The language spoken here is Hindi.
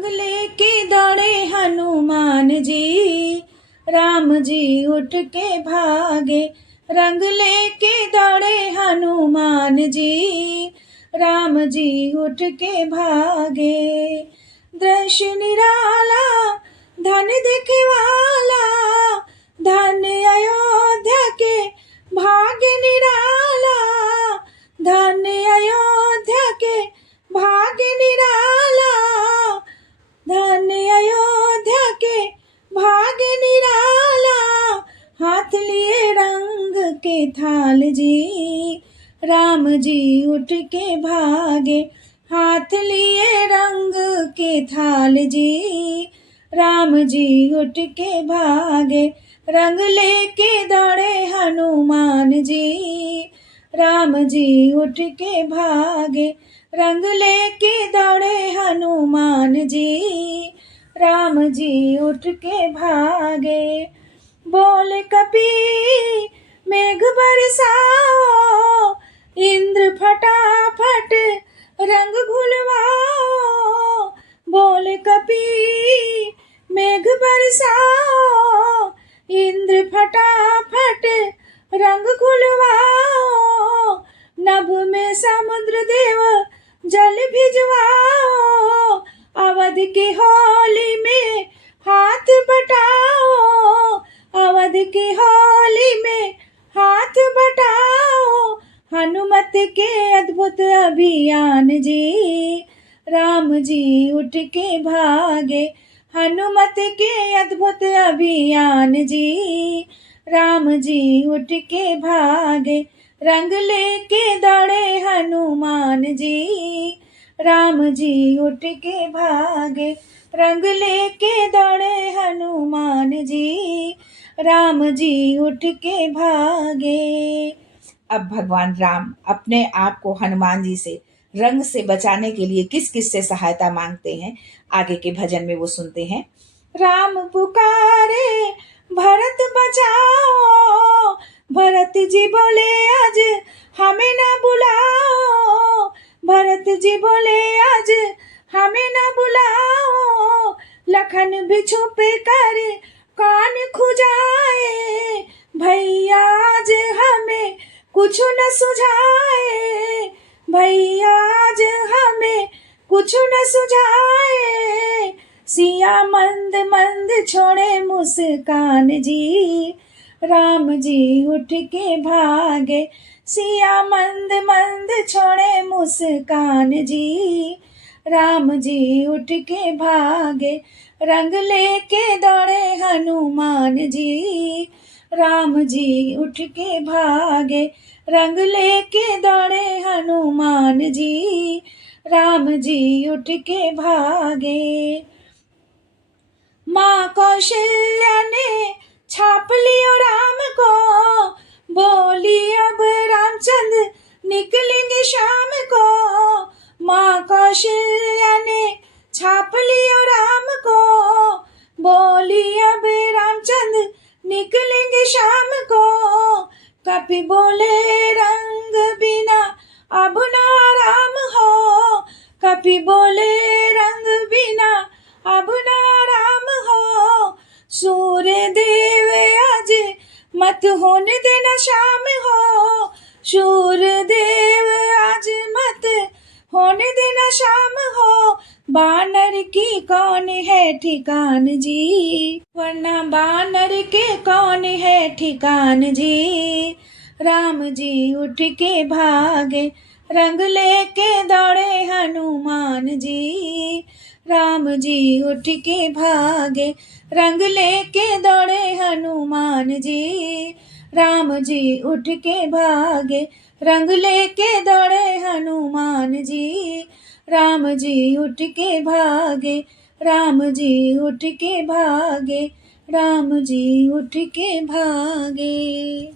रंग लेके दौड़े हनुमान जी, राम जी उठ के भागे। रंग लेके दौड़े हनुमान जी, राम जी उठ के भागे। दृश्य निराला धन देखे वाला, धन अयोध्या के भाग्य निराला, धन अयोध्या के भाग्य निराला, धन अयोध्या के भाग्य निराला। हाथ लिए रंग के थाल जी, राम जी उठ के भागे। हाथ लिए रंग के थाल जी, राम जी उठ के भागे। रंग लेके दौड़े हनुमान जी, राम जी उठ के भागे। रंग लेके दौड़े हनुमान जी, राम जी उठ के भागे। बोल कपी मेघ बरसाओ, इंद्र फटाफट रंग घुलवाओ। बोल कपी मेघ बरसाओ, इंद्र फटाफट रंग घुलवाओ। नभ में समुद्र देव जल भिजवाओ, अवध की होली में हाथ बटाओ। अवध की होली में हाथ बटाओ। हनुमत के अद्भुत अभियान जी, राम जी उठ के भागे। हनुमत के अद्भुत अभियान जी, राम जी उठ के भागे। रंग लेके दौड़े हनुमान जी, राम जी उठ के भागे। रंग लेके दौड़े हनुमान जी, राम जी उठ के भागे। अब भगवान राम अपने आप को हनुमान जी से रंग से बचाने के लिए किस किस से सहायता मांगते हैं, आगे के भजन में वो सुनते हैं। राम पुकारे भरत बचाओ, भरत जी बोले आज हमें ना बुलाओ। भरत जी बोले आज हमें ना बुलाओ। लखन भी छुप कर कान खुजाए, भैया आज हमें कुछ न सुझाए। भैया आज हमें कुछ न सुझाए। सिया मंद मंद छोड़े मुस्कान जी, राम जी उठ के भागे। सिया मंद मंद छोड़े मुस्कान जी, राम जी उठ के भागे। रंग लेके दौड़े हनुमान जी, राम जी उठ के भागे। रंग लेके दौड़े हनुमान जी, राम जी उठ के भागे। माँ कौशल्या ने छाप लियो राम को, बोली अब रामचंद्र निकलेंगे शाम को। माँ कौशल्या ने छाप लियो राम को, बोली अब रामचंद्र निकलेंगे शाम को। कपि बोले रंग बिना अब ना राम हो, कपि बोले रंग बिना अब ना राम हो। सूर्य देव आज मत होने देना शाम हो, सूर्य देव आज मत होने देना शाम हो। बानर की कौन है ठिकान जी, वरना बानर के कौन है ठिकान जी, राम जी उठ के भागे। रंग लेके दौड़े हनुमान जी, राम जी उठ के भागे। रंग लेके दौड़े हनुमान जी, राम जी उठ के भागे। रंग लेके दौड़े हनुमान जी, राम जी उठ के भागे। राम जी उठ के भागे, राम जी उठ के भागे।